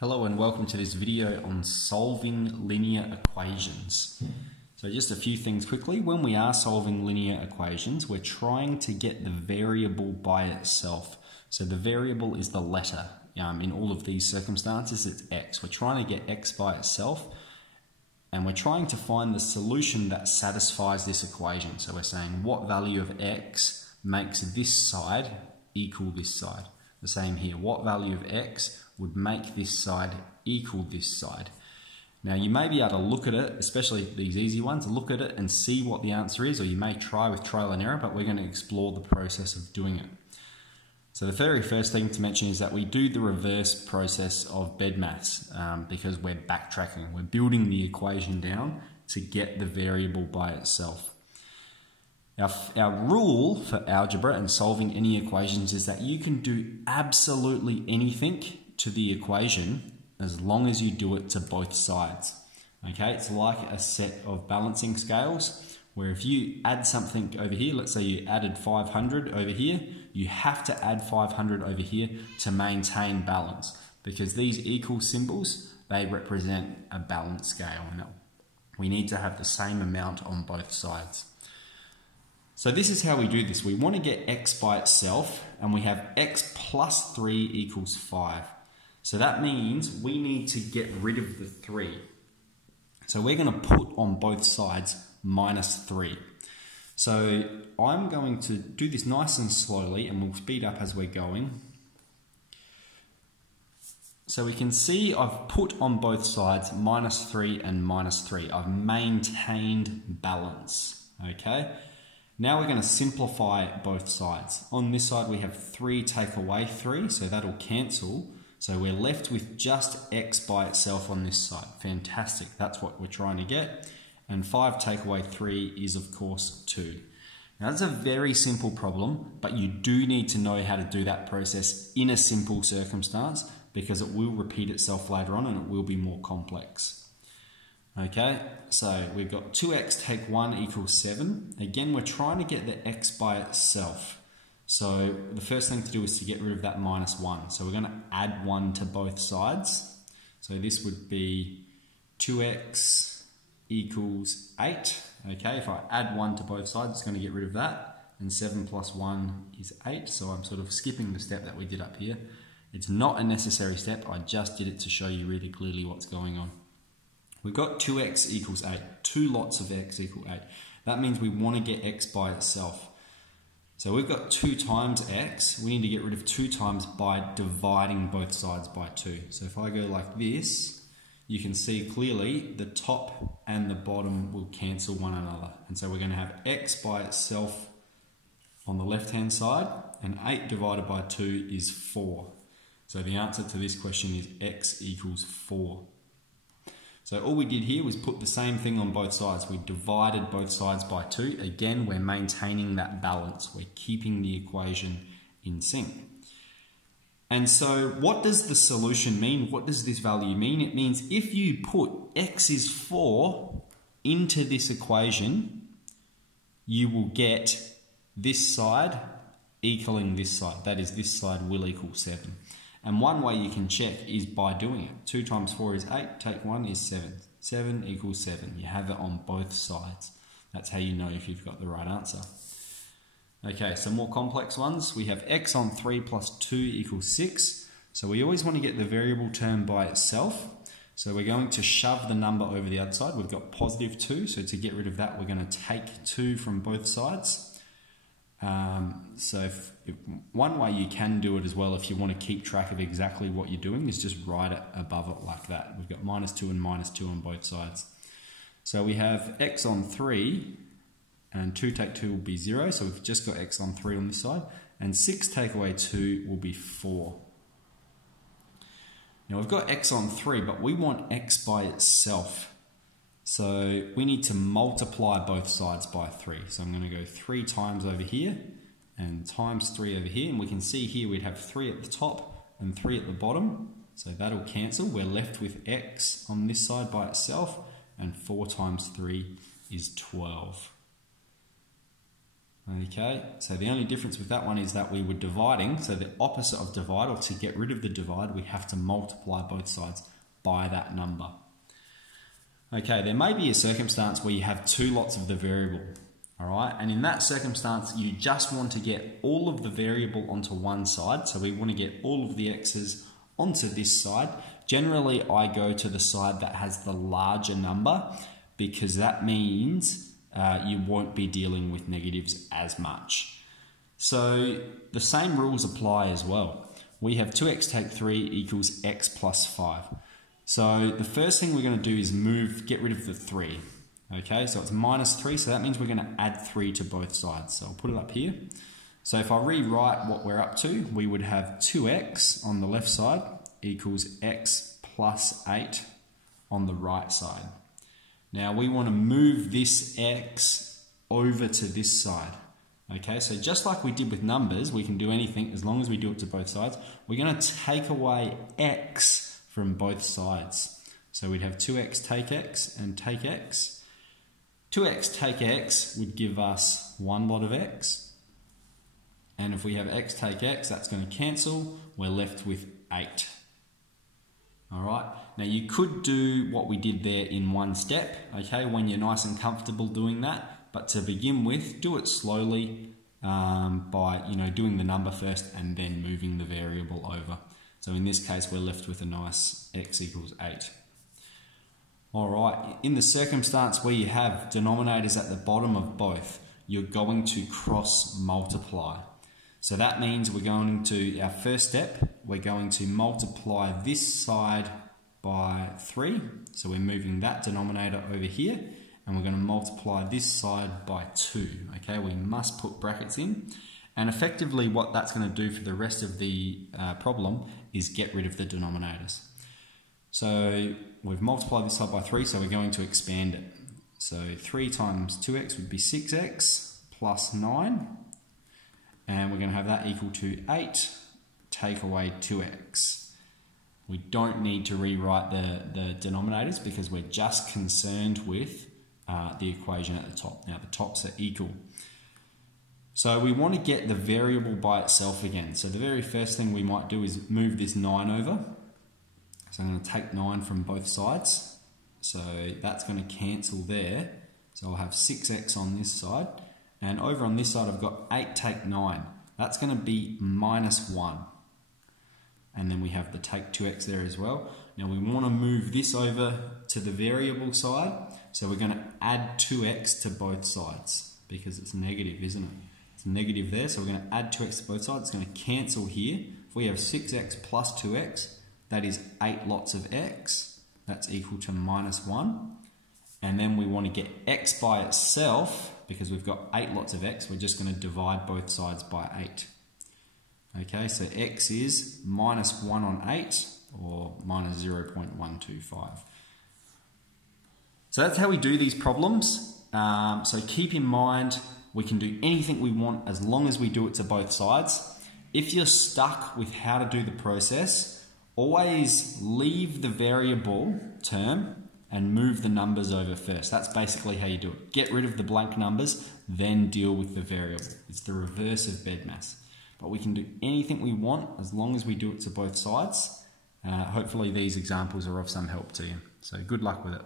Hello and welcome to this video on solving linear equations. So just a few things quickly. When we are solving linear equations, we're trying to get the variable by itself. So the variable is the letter. In all of these circumstances, it's x. We're trying to get x by itself, and we're trying to find the solution that satisfies this equation. So we're saying what value of x makes this side equal this side. The same here. What value of x would make this side equal this side? Now you may be able to look at it, especially these easy ones, look at it and see what the answer is, or you may try with trial and error, but we're going to explore the process of doing it. So the very first thing to mention is that we do the reverse process of BEDMAS because we're backtracking. We're building the equation down to get the variable by itself. Our rule for algebra and solving any equations is that you can do absolutely anything to the equation as long as you do it to both sides. Okay, it's like a set of balancing scales where if you add something over here, let's say you added 500 over here, you have to add 500 over here to maintain balance, because these equal symbols, they represent a balance scale and we need to have the same amount on both sides. So this is how we do this. We want to get x by itself, and we have x plus 3 equals 5. So that means we need to get rid of the 3. So we're going to put on both sides minus 3. So I'm going to do this nice and slowly, and we'll speed up as we're going. So we can see I've put on both sides minus 3 and minus 3. I've maintained balance, okay? Now we're going to simplify both sides. On this side we have 3 take away 3, so that'll cancel. So we're left with just x by itself on this side. Fantastic, that's what we're trying to get. And 5 take away 3 is of course 2. Now that's a very simple problem, but you do need to know how to do that process in a simple circumstance, because it will repeat itself later on and it will be more complex. Okay, so we've got 2x take 1 equals 7. Again, we're trying to get the x by itself. So the first thing to do is to get rid of that minus 1. So we're going to add 1 to both sides. So this would be 2x equals 8. Okay, if I add 1 to both sides, it's going to get rid of that. And 7 plus 1 is 8. So I'm sort of skipping the step that we did up here. It's not a necessary step. I just did it to show you really clearly what's going on. We've got 2x equals 8. 2 lots of x equal 8. That means we want to get x by itself. So we've got 2 times x. We need to get rid of 2 times by dividing both sides by 2. So if I go like this, you can see clearly the top and the bottom will cancel one another. And so we're going to have x by itself on the left-hand side, and 8 divided by 2 is 4. So the answer to this question is x equals 4. So all we did here was put the same thing on both sides. We divided both sides by 2. Again, we're maintaining that balance. We're keeping the equation in sync. And so what does the solution mean? What does this value mean? It means if you put x is 4 into this equation, you will get this side equaling this side. That is, this side will equal 7. And one way you can check is by doing it. 2 times 4 is 8, take 1 is 7. 7 equals 7. You have it on both sides. That's how you know if you've got the right answer. Okay, some more complex ones. We have x on 3 plus 2 equals 6. So we always want to get the variable term by itself. So we're going to shove the number over the other side. We've got positive 2, so to get rid of that, we're going to take 2 from both sides. One way you can do it as well, if you want to keep track of exactly what you're doing, is just write it above it like that. We've got minus 2 and minus 2 on both sides. So we have x on 3, and 2 take 2 will be 0, so we've just got x on 3 on this side, and 6 take away 2 will be 4. Now we've got x on 3, but we want x by itself. So we need to multiply both sides by 3. So I'm going to go 3 times over here and times 3 over here. And we can see here we'd have 3 at the top and 3 at the bottom. So that'll cancel. We're left with x on this side by itself. And 4 times 3 is 12. Okay, so the only difference with that one is that we were dividing, so the opposite of divide, or to get rid of the divide, we have to multiply both sides by that number. Okay, there may be a circumstance where you have two lots of the variable, all right? And in that circumstance, you just want to get all of the variable onto one side. So we want to get all of the x's onto this side. Generally, I go to the side that has the larger number because that means you won't be dealing with negatives as much. So the same rules apply as well. We have 2x take 3 equals x plus 5. So the first thing we're going to do is get rid of the 3. Okay, so it's minus 3, so that means we're going to add 3 to both sides. So I'll put it up here. So if I rewrite what we're up to, we would have 2x on the left side equals x plus 8 on the right side. Now we want to move this x over to this side. Okay, so just like we did with numbers, we can do anything as long as we do it to both sides. We're going to take away x from both sides. So we'd have 2x take x and take x. 2x take x would give us one lot of x. And if we have x take x, that's going to cancel. We're left with 8. All right. Now you could do what we did there in one step, okay, when you're nice and comfortable doing that. But to begin with, do it slowly by doing the number first and then moving the variable over. So in this case, we're left with a nice x equals 8. All right. In the circumstance where you have denominators at the bottom of both, you're going to cross multiply. So that means we're going to, our first step, we're going to multiply this side by 3. So we're moving that denominator over here, and we're going to multiply this side by 2. Okay, we must put brackets in. And effectively what that's going to do for the rest of the problem is get rid of the denominators. So we've multiplied this side by 3, so we're going to expand it. So 3 times 2x would be 6x plus 9. And we're going to have that equal to 8, take away 2x. We don't need to rewrite the denominators because we're just concerned with the equation at the top. Now the tops are equal. So we want to get the variable by itself again. So the very first thing we might do is move this 9 over. So I'm going to take 9 from both sides. So that's going to cancel there. So I'll have 6x on this side. And over on this side, I've got 8 take 9. That's going to be minus 1. And then we have the take 2x there as well. Now we want to move this over to the variable side. So we're going to add 2x to both sides because it's negative, isn't it? It's negative there, so we're going to add 2x to both sides. It's going to cancel here. If we have 6x plus 2x, that is 8 lots of x. That's equal to minus 1. And then we want to get x by itself. Because we've got 8 lots of x, we're just going to divide both sides by 8. Okay, so x is minus 1 on 8, or minus 0.125. So that's how we do these problems. So keep in mind, we can do anything we want as long as we do it to both sides. If you're stuck with how to do the process, always leave the variable term and move the numbers over first. That's basically how you do it. Get rid of the blank numbers, then deal with the variable. It's the reverse of BEDMAS. But we can do anything we want as long as we do it to both sides. Hopefully these examples are of some help to you. So good luck with it.